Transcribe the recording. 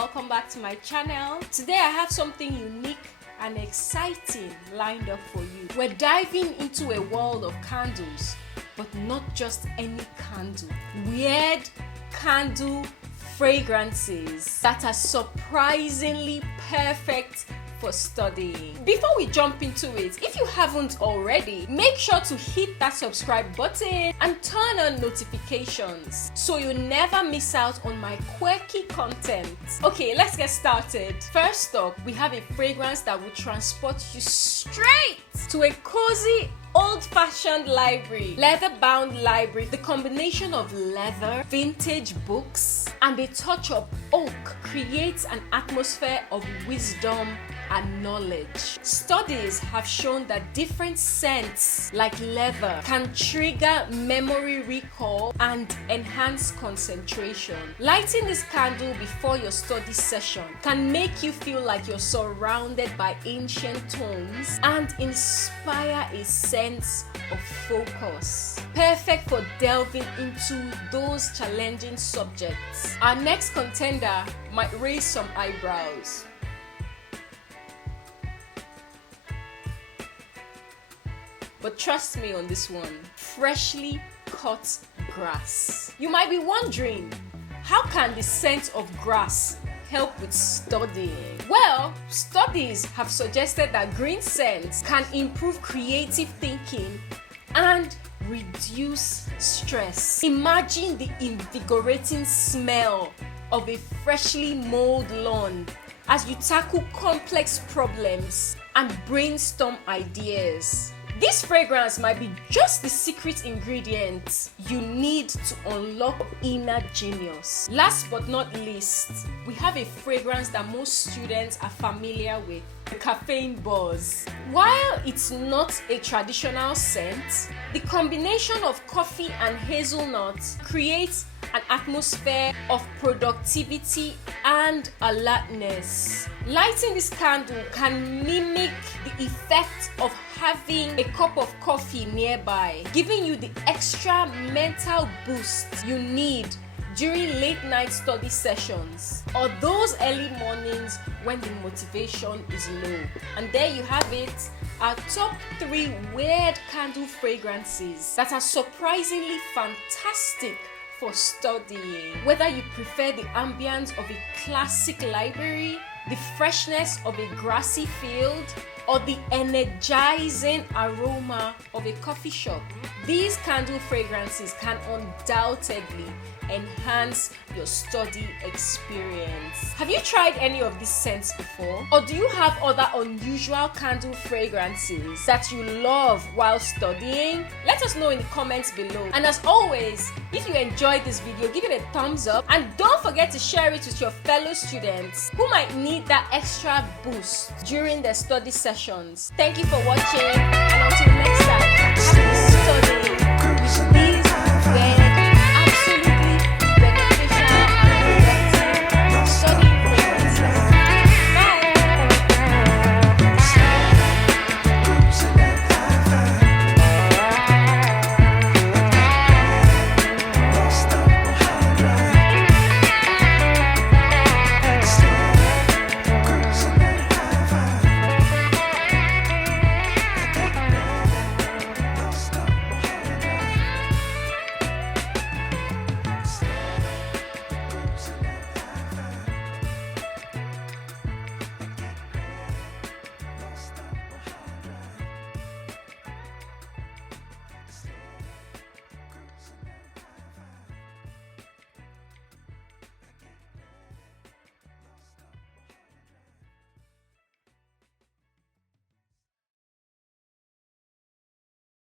welcome back to my channel. Today I have something unique and exciting lined up for you. We're diving into a world of candles, but not just any candle. Weird candle fragrances that are surprisingly perfect for studying. Before we jump into it, if you haven't already, make sure to hit that subscribe button and turn on notifications so you never miss out on my quirky content. Okay, let's get started. First up, we have a fragrance that will transport you straight to a cozy old-fashioned library, leather-bound library. The combination of leather, vintage books, and a touch of oak creates an atmosphere of wisdom and knowledge. Studies have shown that different scents like leather can trigger memory recall and enhance concentration. Lighting this candle before your study session can make you feel like you're surrounded by ancient tomes and inspire a sense of focus. Perfect for delving into those challenging subjects. Our next contender might raise some eyebrows. But trust me on this one, freshly cut grass. You might be wondering, how can the scent of grass help with studying? Well, studies have suggested that green scents can improve creative thinking and reduce stress. Imagine the invigorating smell of a freshly mowed lawn as you tackle complex problems and brainstorm ideas. This fragrance might be just the secret ingredient you need to unlock inner genius. Last but not least, we have a fragrance that most students are familiar with, the caffeine buzz. While it's not a traditional scent, the combination of coffee and hazelnuts creates an atmosphere of productivity and alertness. Lighting this candle can mimic the effect of having a cup of coffee nearby, giving you the extra mental boost you need during late night study sessions or those early mornings when the motivation is low. And there you have it, our top 3 weird candle fragrances that are surprisingly fantastic for studying. Whether you prefer the ambience of a classic library, the freshness of a grassy field, or the energizing aroma of a coffee shop, these candle fragrances can undoubtedly enhance your study experience. Have you tried any of these scents before? Or do you have other unusual candle fragrances that you love while studying? Let us know in the comments below. And as always, if you enjoyed this video, give it a thumbs up and don't forget to share it with your fellow students who might need that extra boost during their study sessions. Thank you for watching, and until next time.